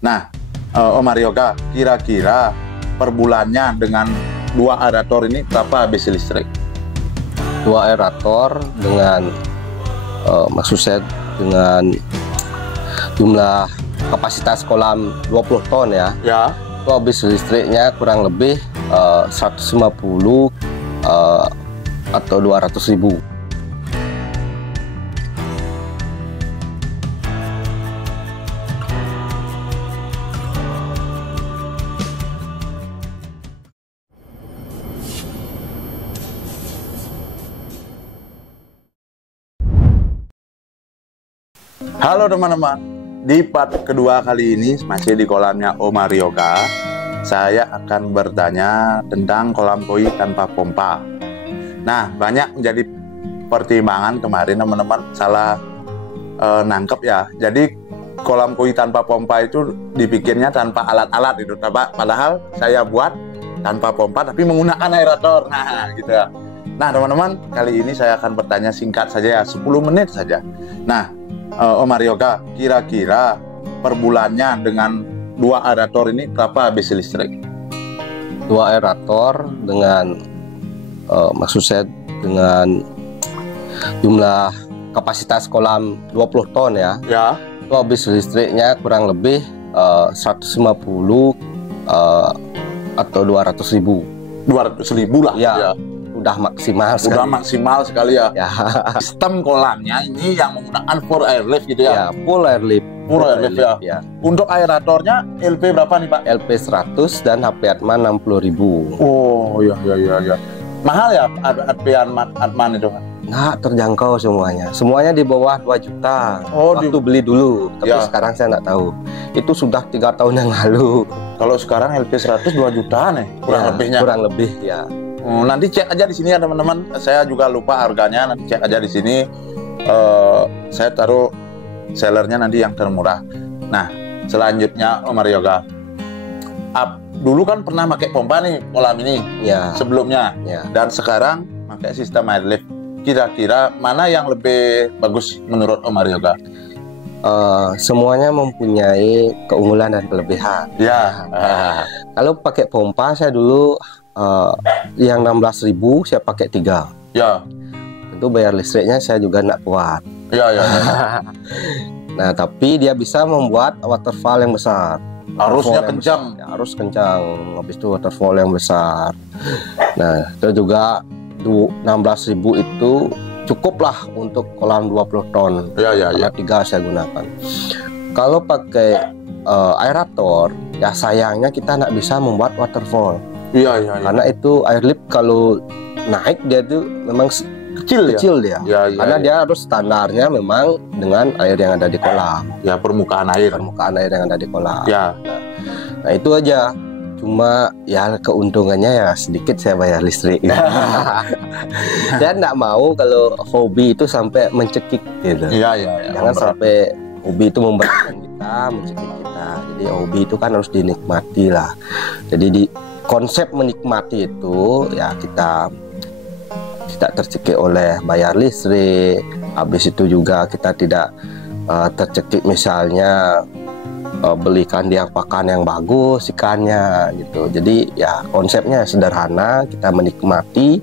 Nah, Om Aryoga, kira-kira per bulannya dengan dua aerator ini berapa habis listrik? Dua aerator dengan maksud saya dengan jumlah kapasitas kolam 20 ton ya. Ya. Itu habis listriknya kurang lebih 150 atau 200.000. Halo teman-teman, di part kedua kali ini masih di kolamnya Om Aryoga. Saya akan bertanya tentang kolam koi tanpa pompa. Nah, banyak menjadi pertimbangan kemarin teman-teman salah nangkep ya. Jadi kolam koi tanpa pompa itu dipikirnya tanpa alat-alat itu, padahal saya buat tanpa pompa tapi menggunakan aerator. Nah, gitu ya. Nah, teman-teman, kali ini saya akan bertanya singkat saja ya, 10 menit saja. Nah, Om Aryoga, kira-kira per bulannya dengan dua aerator ini berapa habis listrik? Dua aerator dengan maksud saya dengan jumlah kapasitas kolam 20 ton ya. Ya. Itu habis listriknya kurang lebih 150 atau 200.000. 200.000 lah Ya. Udah maksimal sekali. Udah maksimal sekali ya. Ya. Sistem kolamnya ini yang menggunakan full airlift gitu ya. Ya, full airlift. Full airlift ya. Ya. Untuk aeratornya LP berapa nih Pak? LP 100 dan HP Atman 60.000. Oh iya. Mahal ya HP Atman itu Pak? Nggak terjangkau semuanya. Semuanya di bawah 2 juta. Oh, waktu beli dulu. Tapi Ya. sekarang saya nggak tahu. Itu sudah 3 tahun yang lalu. Kalau sekarang LP 100 2 jutaan kurang Ya, lebihnya. Kurang lebih ya. Nanti cek aja di sini ya teman-teman. Saya juga lupa harganya. Nanti cek aja di sini. Saya taruh sellernya nanti yang termurah. Nah, selanjutnya Om Aryoga. Dulu kan pernah pakai pompa nih kolam ini Ya. sebelumnya. Ya. Dan sekarang pakai sistem airlift. Kira-kira mana yang lebih bagus menurut Om Aryoga? Semuanya mempunyai keunggulan dan kelebihan. Ya. Kalau pakai pompa saya dulu yang 16.000 saya pakai 3. Ya. Tentu bayar listriknya saya juga nggak kuat. Ya. Nah, tapi dia bisa membuat waterfall yang besar. Arusnya Waterfall yang kencang. besar. Ya, arus kencang. Habis itu waterfall yang besar. Nah, itu juga 16.000 itu cukuplah untuk kolam 20 ton. Ya. Karena 3 saya gunakan. Kalau pakai aerator, ya sayangnya kita nggak bisa membuat waterfall. Iya. Karena itu airlift kalau naik dia itu memang kecil dia. Ya. Karena dia harus standarnya memang dengan air yang ada di kolam. Ya, permukaan air. Permukaan air yang ada di kolam. Ya. Nah itu aja. Cuma ya keuntungannya ya sedikit saya bayar listrik. Saya nggak mau kalau hobi itu sampai mencekik gitu. Ya. Jangan sampai hobi itu memberatkan kita, mencekik kita. Jadi hobi itu kan harus dinikmati lah. Jadi di konsep menikmati itu ya kita tidak tercekik oleh bayar listrik. Habis itu juga kita tidak tercekik misalnya belikan dia pakan yang bagus ikannya gitu. Jadi ya konsepnya sederhana, kita menikmati.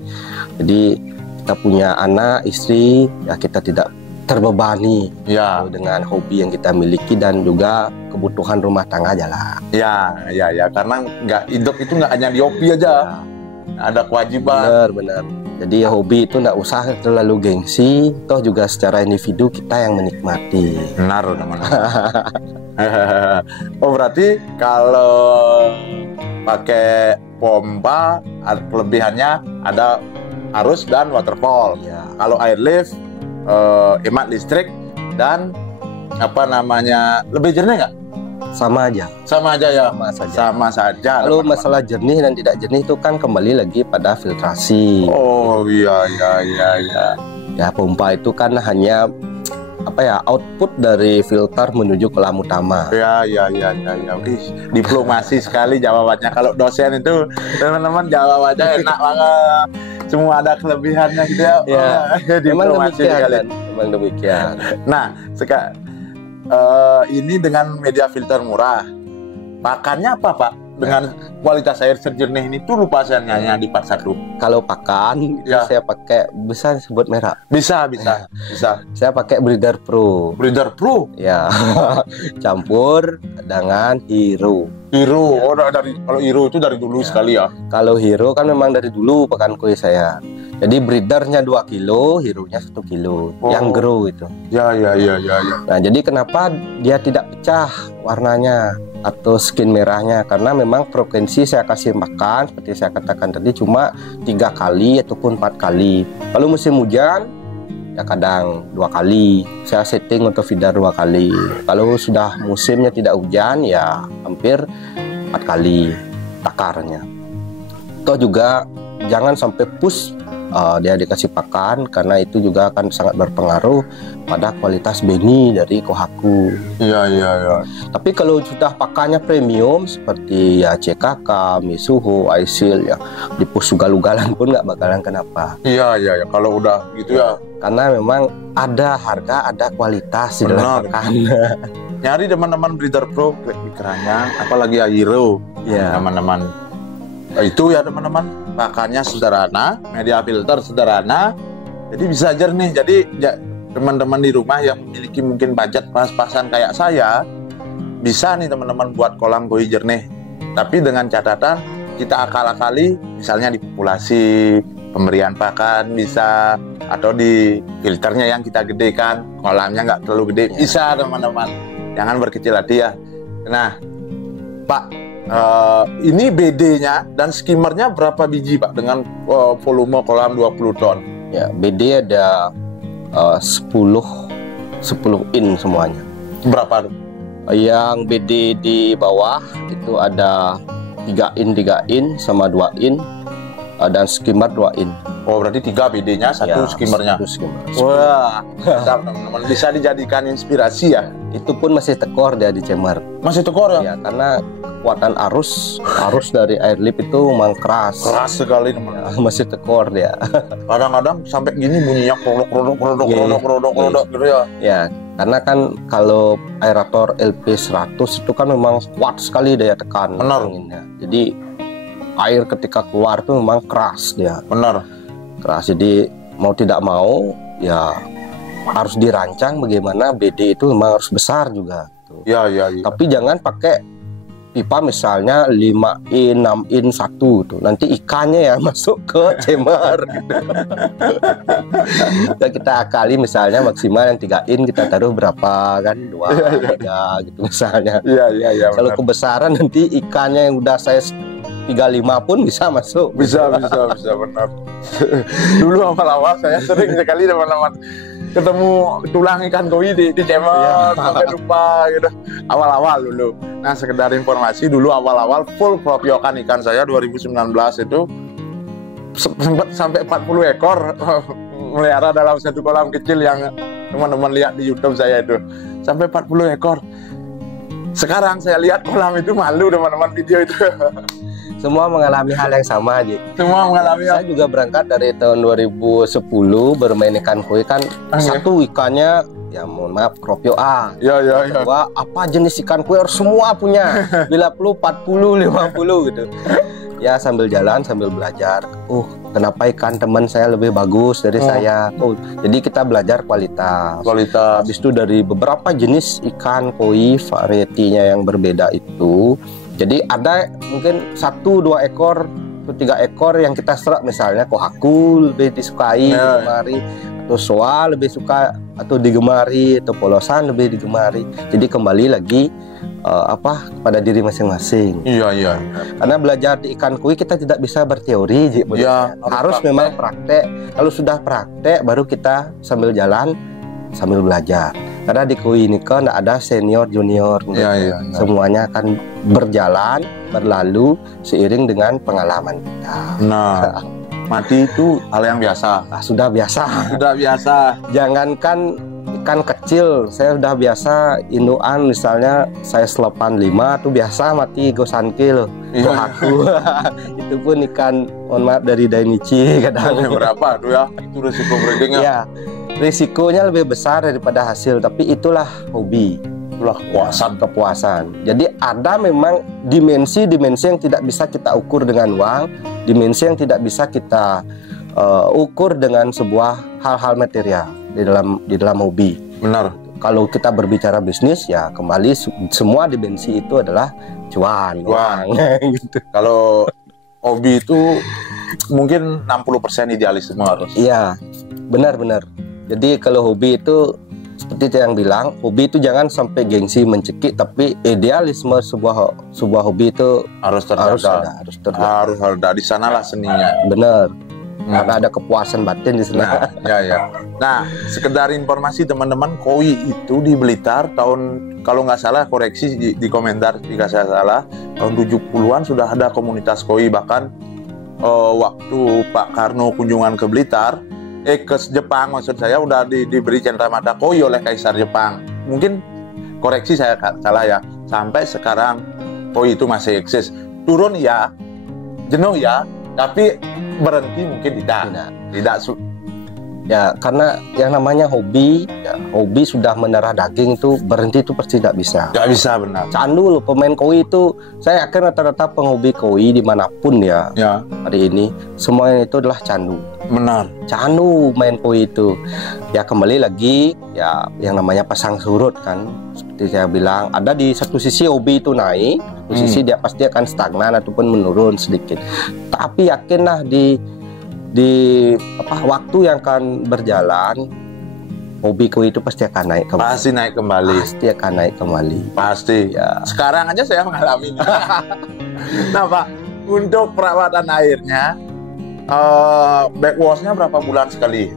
Jadi kita punya anak, istri, ya kita tidak terbebani Ya. dengan hobi yang kita miliki dan juga kebutuhan rumah tangga aja lah. Ya. Karena hidup itu nggak hanya di hobi aja. Ada kewajiban. Benar. Jadi hobi itu nggak usah terlalu gengsi, toh juga secara individu kita yang menikmati. Benar teman-teman. Oh berarti kalau pakai pompa kelebihannya ada arus dan waterfall. Ya. Kalau airlift hemat listrik dan lebih jernih nggak? Sama aja. Sama aja ya. Sama saja. Kalau teman-teman. masalah jernih dan tidak jernih itu kan kembali lagi pada filtrasi. Oh iya. Ya pompa itu kan hanya output dari filter menuju kolam utama. Ya. Wih, diplomasi sekali jawabannya. Kalau dosen itu teman-teman jawabannya enak banget. Semua ada kelebihannya gitu ya. Memang Diplomasi demikian sekali. kan? Memang demikian. Nah, ini dengan media filter murah pakannya apa Pak? Dengan kualitas air jernih ini tuh lupa saya nanya di part 1. Kalau pakan itu Ya. saya pakai, bisa sebut merek. Bisa. Saya pakai Breeder Pro. Breeder Pro, Ya, campur dengan Hero. Hero. Oh, kalau Hero itu dari dulu sekali ya. Kalau Hero kan memang dari dulu pakan koi saya. Jadi breedernya 2 kilo, Hero-nya 1 kilo. Oh. Yang grow itu. Ya. Nah, jadi kenapa dia tidak pecah warnanya atau skin merahnya? Karena memang frekuensi saya kasih makan seperti saya katakan tadi cuma 3 kali ataupun 4 kali. Kalau musim hujan ya kadang 2 kali. Saya setting untuk feeder 2 kali. Kalau sudah musimnya tidak hujan ya hampir 4 kali takarnya. Toh juga jangan sampai push dia dikasih pakan, karena itu juga akan sangat berpengaruh pada kualitas benih dari Kohaku. Iya. Tapi kalau sudah pakannya premium seperti ya CKK, Mitsuho, Aisil ya, dipus ugal-ugalan pun nggak bakalan kenapa. Iya. Kalau udah gitu ya. Karena memang ada harga, ada kualitas di dalam Benar. pakan. Nyari teman-teman Breeder Pro pikirannya, apalagi ya Hero. Ya. Teman-teman. Itu ya teman-teman, pakannya sederhana, media filter sederhana, jadi bisa jernih. Jadi ya, teman-teman di rumah yang memiliki mungkin budget pas-pasan kayak saya, bisa nih teman-teman buat kolam koi jernih. Tapi dengan catatan kita akal-akali, misalnya di populasi pemberian pakan bisa, atau di filternya yang kita gedekan, kolamnya nggak terlalu gede, bisa teman-teman. Jangan berkecil hati ya. Nah, Pak, ini BD-nya dan skimmernya berapa biji Pak dengan volume kolam 20 ton? Ya, BD ada 10 in semuanya. Berapa? Yang BD di bawah itu ada 3 in sama 2 in, dan skimmer 2 in. Oh, berarti 3 BD-nya, 1 Ya, skimmernya. 1 skimmer. Wah, mantap teman-teman. Bisa dijadikan inspirasi ya. Itu pun masih tekor dia di chamber. Masih tekor ya? Ya, karena kekuatan arus dari air lip itu memang keras. Keras sekali teman-teman. Ya, masih tekor dia. Kadang-kadang sampai gini bunyinya rodok gitu ya. Ya, karena kan kalau aerator LP 100 itu kan memang kuat sekali daya tekan Benar. anginnya. Jadi air ketika keluar itu memang keras dia. Benar. Keras, jadi mau tidak mau ya harus dirancang bagaimana BD itu memang harus besar juga tuh. Ya. Tapi jangan pakai pipa misalnya 5 in, 6 in 1 tuh. Nanti ikannya ya masuk ke chamber. Dan kita akali misalnya maksimal yang 3 in kita taruh berapa kan? 2, 3 gitu misalnya. Iya. Kalau benar. kebesaran nanti ikannya yang udah size 35 pun bisa masuk. Bisa benar. Dulu awal-awal saya sering sekali teman-teman ketemu tulang ikan koi di chamber, Iya. sampai lupa gitu. Awal-awal dulu. Nah, sekedar informasi, dulu awal-awal full propiokan ikan saya 2019 itu sempat sampai 40 ekor melihara dalam satu kolam kecil yang teman-teman lihat di YouTube saya itu. Sampai 40 ekor. Sekarang saya lihat kolam itu malu teman-teman video itu. Semua mengalami hal yang sama aja. Semua mengalami Saya juga berangkat dari tahun 2010 bermain ikan koi kan. Satu ikannya ya mohon maaf kropio A. Ya. Wah, apa jenis ikan koi harus semua punya. Bila perlu 40, 50 gitu. Ya sambil jalan sambil belajar. Kenapa ikan teman saya lebih bagus dari saya? Jadi kita belajar kualitas. Habis itu dari beberapa jenis ikan koi varietinya yang berbeda itu. Jadi ada mungkin 1-2 ekor atau 3 ekor yang kita serap, misalnya Kohaku lebih disukai, digemari, atau Soa lebih suka atau digemari, atau Polosan lebih digemari. Jadi kembali lagi kepada diri masing-masing. Iya. Karena belajar di ikan koi kita tidak bisa berteori, Iya, harus memang praktek. Kalau sudah praktek baru kita sambil jalan sambil belajar. Karena di koi ini kan tidak ada senior junior, Iya. semuanya akan berjalan berlalu seiring dengan pengalaman kita. Nah, mati itu hal yang biasa. Sudah biasa. Sudah biasa. Jangankan ikan kecil, saya sudah biasa induan misalnya saya 85 tuh biasa mati gosanke loh. Kohaku. Itu pun ikan mohon maaf dari Dainichi kadang. Berapa tuh ya? Itu resiko breedingnya. Ya, risikonya lebih besar daripada hasil, tapi itulah hobi. Itulah kepuasan. Jadi ada memang dimensi-dimensi yang tidak bisa kita ukur dengan uang, dimensi yang tidak bisa kita ukur dengan sebuah hal-hal material di dalam hobi. Benar. Kalau kita berbicara bisnis ya kembali semua dimensi itu adalah cuan. Gitu. Kalau hobi itu mungkin 60% idealisme harus. Iya, benar-benar. Jadi kalau hobi itu seperti yang bilang, hobi itu jangan sampai gengsi mencekik, tapi idealisme sebuah hobi itu Harus terjaga. Harus ada. Di sanalah seninya. Benar. Karena ada kepuasan batin di sana. Ya. Nah, sekedar informasi teman-teman, koi itu di Blitar tahun, kalau nggak salah koreksi di komentar jika saya salah, tahun 70-an sudah ada komunitas koi. Bahkan waktu Pak Karno kunjungan ke Blitar, ke Jepang maksud saya, udah diberi cenderamata koi oleh Kaisar Jepang. Mungkin koreksi saya salah ya. Sampai sekarang koi itu masih eksis. Turun ya, jenuh ya, tapi berhenti mungkin tidak. Ya, karena yang namanya hobi, hobi sudah mendarah daging itu berhenti itu pasti tidak bisa. Tidak bisa, benar. Candu loh pemain koi itu, saya yakin rata-rata penghobi koi dimanapun ya hari ini semuanya itu adalah candu. Benar. Candu main koi itu. Ya kembali lagi ya yang namanya pasang surut kan. Seperti saya bilang, ada di satu sisi hobi itu naik, satu sisi dia pasti akan stagnan ataupun menurun sedikit. Tapi yakinlah di waktu yang akan berjalan, hobi koi itu pasti akan naik kembali. Pasti naik kembali. Pasti akan naik kembali. Pasti. Ya. Sekarang aja saya mengalami. Nah Pak, untuk perawatan airnya, backwashnya berapa bulan sekali?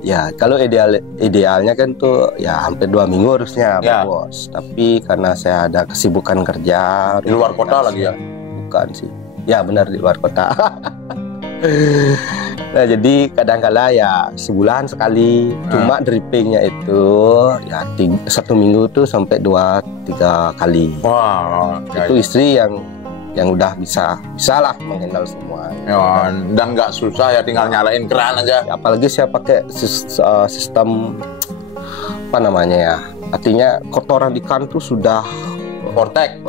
Ya kalau idealnya kan tuh ya hampir 2 minggu harusnya backwash. Tapi karena saya ada kesibukan kerja di luar kota lagi ya? Bukan sih. Ya benar di luar kota. Nah jadi kadang-kala ya sebulan sekali. Cuma drippingnya itu ya 1 minggu tuh sampai 2-3 kali. Wow. Itu istri yang udah bisa lah menghandle semua. Ya, dan nggak susah ya, tinggal nyalain keran aja. Ya, apalagi saya pakai sistem apa namanya ya? Artinya kotoran ikan tuh sudah Vortex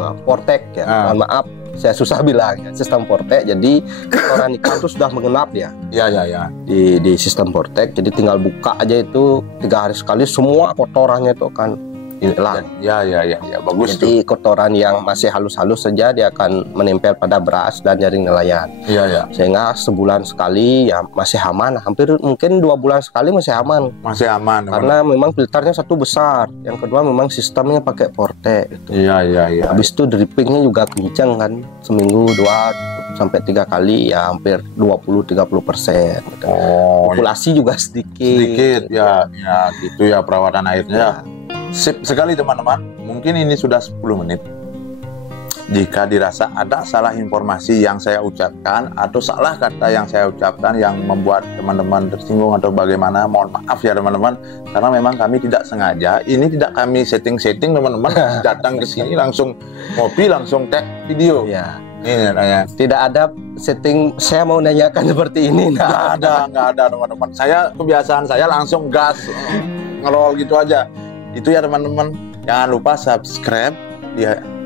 ya. Mohon maaf, saya susah bilang ya. Sistem Vortex. Jadi kotoran ikan tuh sudah mengenap ya. Ya. Di sistem Vortex. Jadi tinggal buka aja itu 3 hari sekali semua kotorannya itu akan hilang. Ya, bagus. Jadi kotoran yang masih halus-halus saja dia akan menempel pada beras dan jaring nelayan. Iya. Sehingga sebulan sekali ya masih aman. Hampir mungkin 2 bulan sekali masih aman. Masih aman. Karena memang filternya satu besar. Yang kedua memang sistemnya pakai Vortex. Gitu. Iya. Habis itu drippingnya juga kencang kan. Seminggu 2 sampai 3 kali ya hampir 20-30%. Gitu. Populasi juga sedikit. Ya gitu ya perawatan airnya. Sip sekali teman-teman. Mungkin ini sudah 10 menit. Jika dirasa ada salah informasi yang saya ucapkan atau salah kata yang saya ucapkan yang membuat teman-teman tersinggung atau bagaimana, mohon maaf ya teman-teman, karena memang kami tidak sengaja. Ini tidak kami setting-setting teman-teman. Datang ke sini langsung ngopi, langsung tag video. Ya. Ini nanya. Tidak ada setting. Saya mau nanyakan seperti ini. Nggak ada teman-teman. Kebiasaan saya langsung gas, ngerol gitu aja. Itu ya teman-teman. Jangan lupa subscribe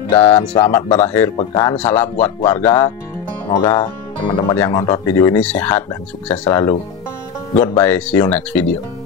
dan selamat berakhir pekan. Salam buat keluarga. Semoga teman-teman yang nonton video ini sehat dan sukses selalu. Goodbye, see you next video.